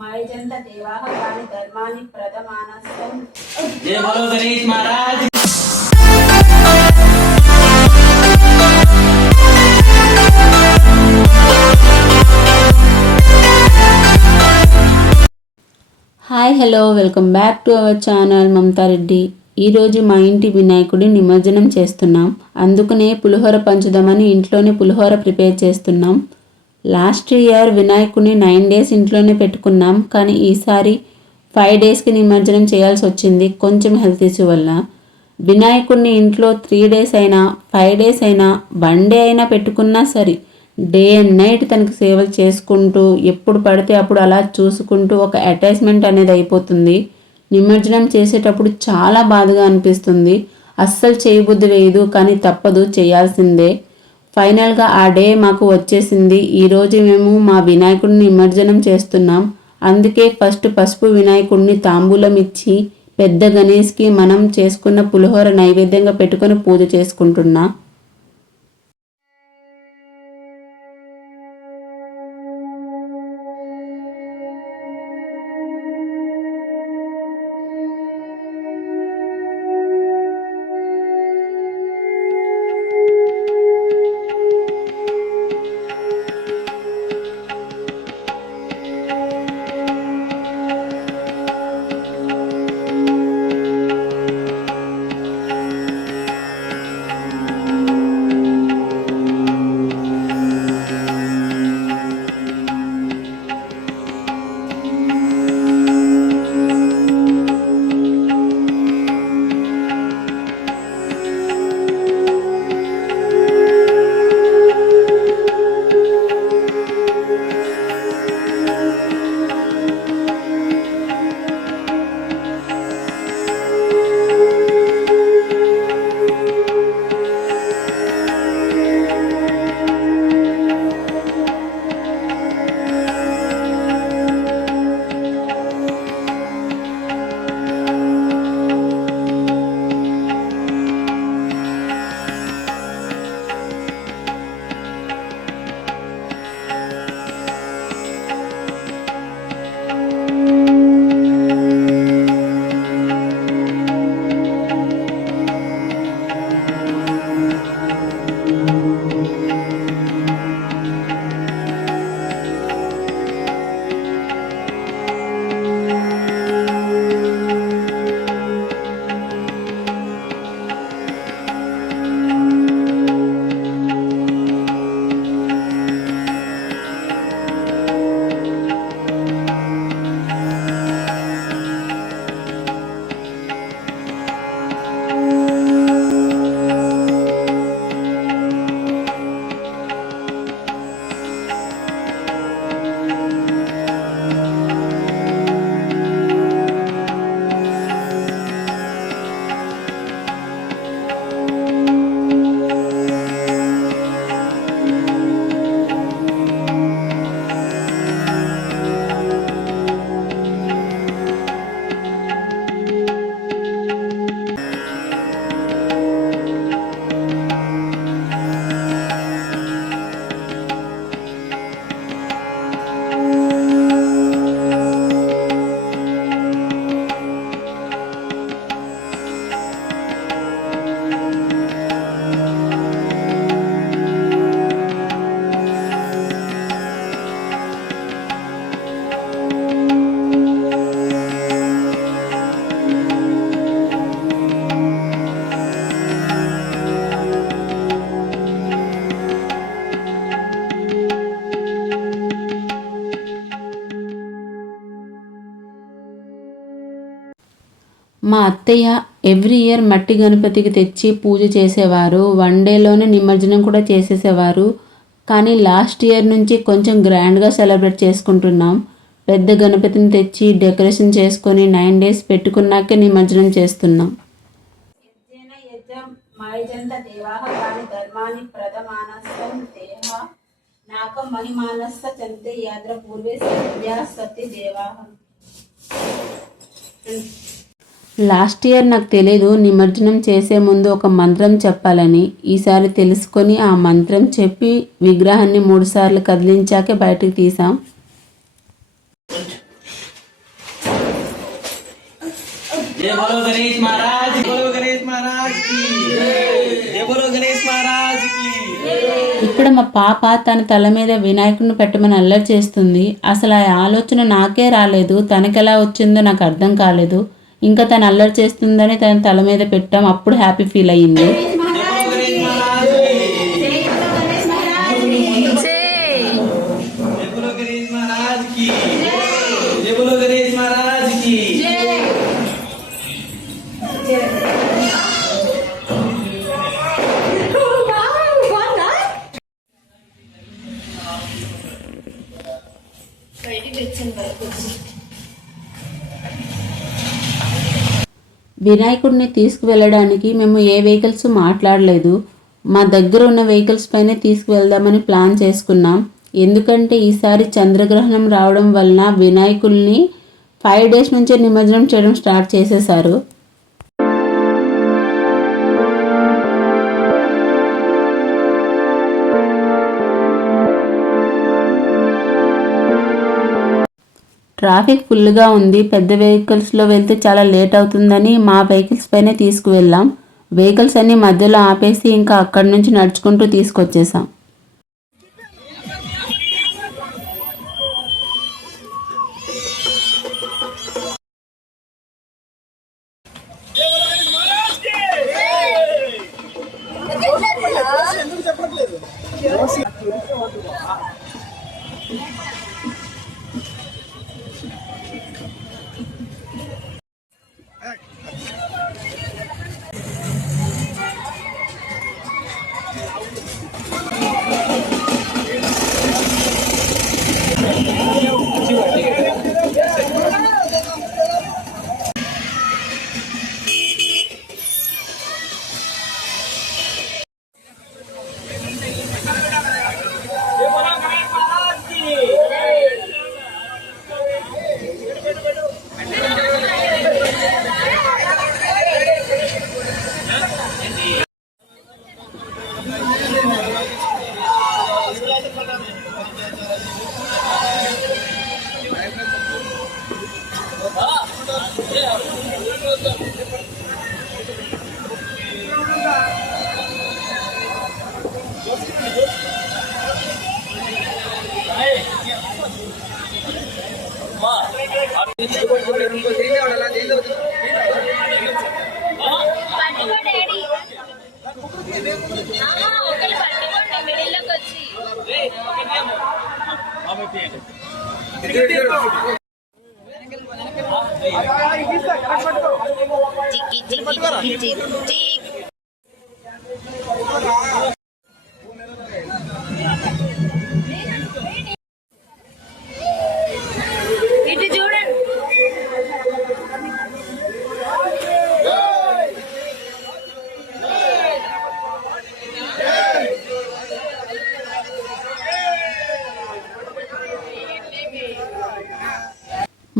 मायजंत देवाः तानि धर्माणि प्रदमानस्तं। जय बोलो Ganesh Maharaj. Hi hello welcome back to our channel Mamata Reddy. ఈరోజు మా ఇంటి వినాయకుడి నిమజ్జనం చేస్తున్నాం. అందుకనే పులిహోర పంచుదామని ఇంట్లోనే పులిహోర ప్రిపేర్ చేస్తున్నాం. లాస్ట్ ఇయర్ వినాయకుడిని 9 days ఇంట్లోనే పెట్టుకున్నాం. కానీ ఈసారి 5 daysకి నిమజ్జనం చేయాల్సి వచ్చింది కొంచెం హెల్త్ ఇష్యూ వల్ల. వినాయకుడిని ఇంట్లో 3 days అయినా 5 days అయినా 1 day అయినా పెట్టుకున్నా సరే డే అండ్ నైట్ తనకి సేవలు చేసుకుంటూ ఎప్పుడు పడితే అప్పుడు అలా చూసుకుంటూ ఒక అటాచ్మెంట్ అనేది అయిపోతుంది. నిమజ్జనం చేసేటప్పుడు చాలా బాధగా అనిపిస్తుంది. అస్సలు చేయబుద్ధి వేయదు, కానీ తప్పదు, చేయాల్సిందే. ఫైనల్గా ఆ డే మాకు వచ్చేసింది. ఈరోజు మేము మా వినాయకుడిని నిమజ్జనం చేస్తున్నాం. అందుకే ఫస్ట్ పసుపు వినాయకుడిని తాంబూలం ఇచ్చి పెద్ద గణేష్కి మనం చేసుకున్న పులిహోర నైవేద్యంగా పెట్టుకొని పూజ చేసుకుంటున్నా. మా అత్తయ్య ఎవ్రీ ఇయర్ మట్టి గణపతికి తెచ్చి పూజ చేసేవారు. 1 dayలోనే నిమజ్జనం కూడా చేసేసేవారు. కానీ లాస్ట్ ఇయర్ నుంచి కొంచెం గ్రాండ్గా సెలబ్రేట్ చేసుకుంటున్నాం. పెద్ద గణపతిని తెచ్చి డెకరేషన్ చేసుకొని 9 days పెట్టుకున్నాకే నిమజ్జనం చేస్తున్నాం. मायजंत देवाः तानि धर्माणि प्रदमानस्तं देह नाकं महिमानस्स चन्ते यात्र पूर्वे सत्या सति देवाः. లాస్ట్ ఇయర్ నాకు తెలియదు నిమజ్జనం చేసే ముందు ఒక మంత్రం చెప్పాలని. ఈసారి తెలుసుకొని ఆ మంత్రం చెప్పి విగ్రహాన్ని 3 సార్లు కదిలించాకే బయటకు తీసాం. जय बोलो गणेश महाराज, बोलो गणेश महाराज की जय बोलो गणेश महाराज की। ఇక్కడ మా పాప తన తల మీద వినాయకుడిని పెట్టమని అల్లరి చేస్తుంది. అసలు ఆ ఆలోచన నాకే రాలేదు, తనకెలా వచ్చిందో నాకు అర్థం కాలేదు. ఇంకా తను అల్లరి చేస్తుందని తన తల మీద పెట్టాం, అప్పుడు హ్యాపీ ఫీల్ అయ్యింది. వినాయకుడిని తీసుకువెళ్ళడానికి మేము ఏ వెహికల్స్ మాట్లాడలేదు. మా దగ్గర ఉన్న వెహికల్స్ పైనే తీసుకువెళ్దామని ప్లాన్ చేసుకున్నాం. ఎందుకంటే ఈసారి చంద్రగ్రహణం రావడం వలన వినాయకుల్ని 5 days నుంచే నిమజ్జనం చేయడం స్టార్ట్ చేసేశారు. ట్రాఫిక్ ఫుల్గా ఉంది. పెద్ద వెహికల్స్లో వెళ్తే చాలా లేట్ అవుతుందని మా వెహికల్స్ పైనే తీసుకువెళ్ళాం. వెహికల్స్ అన్నీ మధ్యలో ఆపేసి ఇంకా అక్కడి నుంచి నడుచుకుంటూ తీసుకొచ్చేసాం.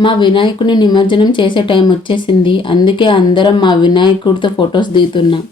మా వినాయకుడిని నిమజ్జనం చేసే టైం వచ్చేసింది. అందుకే అందరం మా వినాయకుడితో ఫొటోస్ దిగుతున్నాం.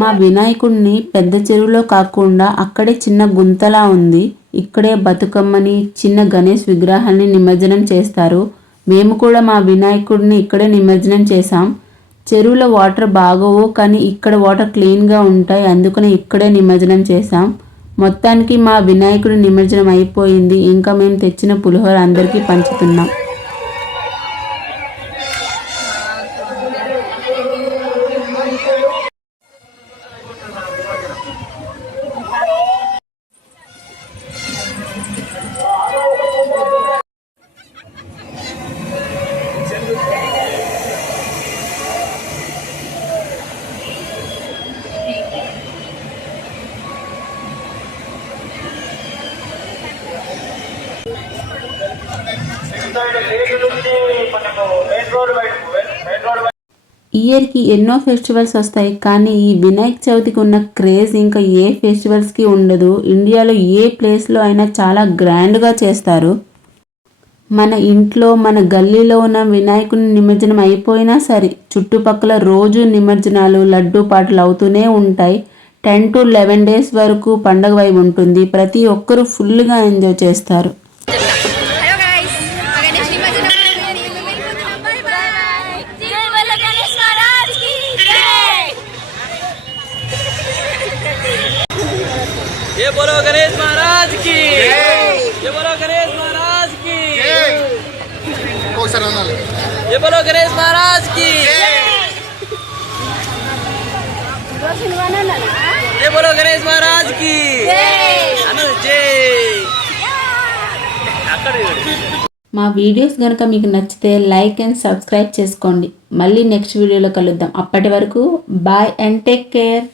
మా వినాయకుడిని పెద్ద చెరువులో కాకుండా అక్కడే చిన్న గుంతలా ఉంది. ఇక్కడే బతుకమ్మని, చిన్న గణేష్ విగ్రహాన్ని నిమజ్జనం చేస్తారు. మేము కూడా మా వినాయకుడిని ఇక్కడే నిమజ్జనం చేసాం. చెరువులో వాటర్ బాగోవు, కానీ ఇక్కడ వాటర్ క్లీన్గా ఉంటాయి, అందుకని ఇక్కడే నిమజ్జనం చేసాం. మొత్తానికి మా వినాయకుడి నిమజ్జనం అయిపోయింది. ఇంకా మేము తెచ్చిన పులిహోర అందరికీ పంచుతున్నాం. ఇయర్కి ఎన్నో ఫెస్టివల్స్ వస్తాయి, కానీ ఈ వినాయక చవితికి ఉన్న క్రేజ్ ఇంకా ఏ ఫెస్టివల్స్కి ఉండదు. ఇండియాలో ఏ ప్లేస్లో అయినా చాలా గ్రాండ్గా చేస్తారు. మన ఇంట్లో మన గల్లీలో ఉన్న వినాయకుని నిమజ్జనం అయిపోయినా సరే చుట్టుపక్కల రోజు నిమజ్జనాలు లడ్డూ పాటలు అవుతూనే ఉంటాయి. 10 to 11 days వరకు పండగ వైపు ఉంటుంది. ప్రతి ఒక్కరూ ఫుల్గా ఎంజాయ్ చేస్తారు. Hello guys, Ganesh Nimajjanam వెళ్ళిపోతున్నాం. Bye bye. జై బోలో గణేష్ మహారాజ్ కి జై. जय बोलो गणेश महाराज की जय बोलो गणेश महाराज की जय बोलो गणेश महाराज की जय बोलो गणेश महाराज की మా వీడియోస్ కనుక మీకు నచ్చితే లైక్ అండ్ సబ్స్క్రైబ్ చేసుకోండి. మళ్ళీ నెక్స్ట్ వీడియోలో కలుద్దాం. అప్పటి వరకు బాయ్ అండ్ టేక్ కేర్.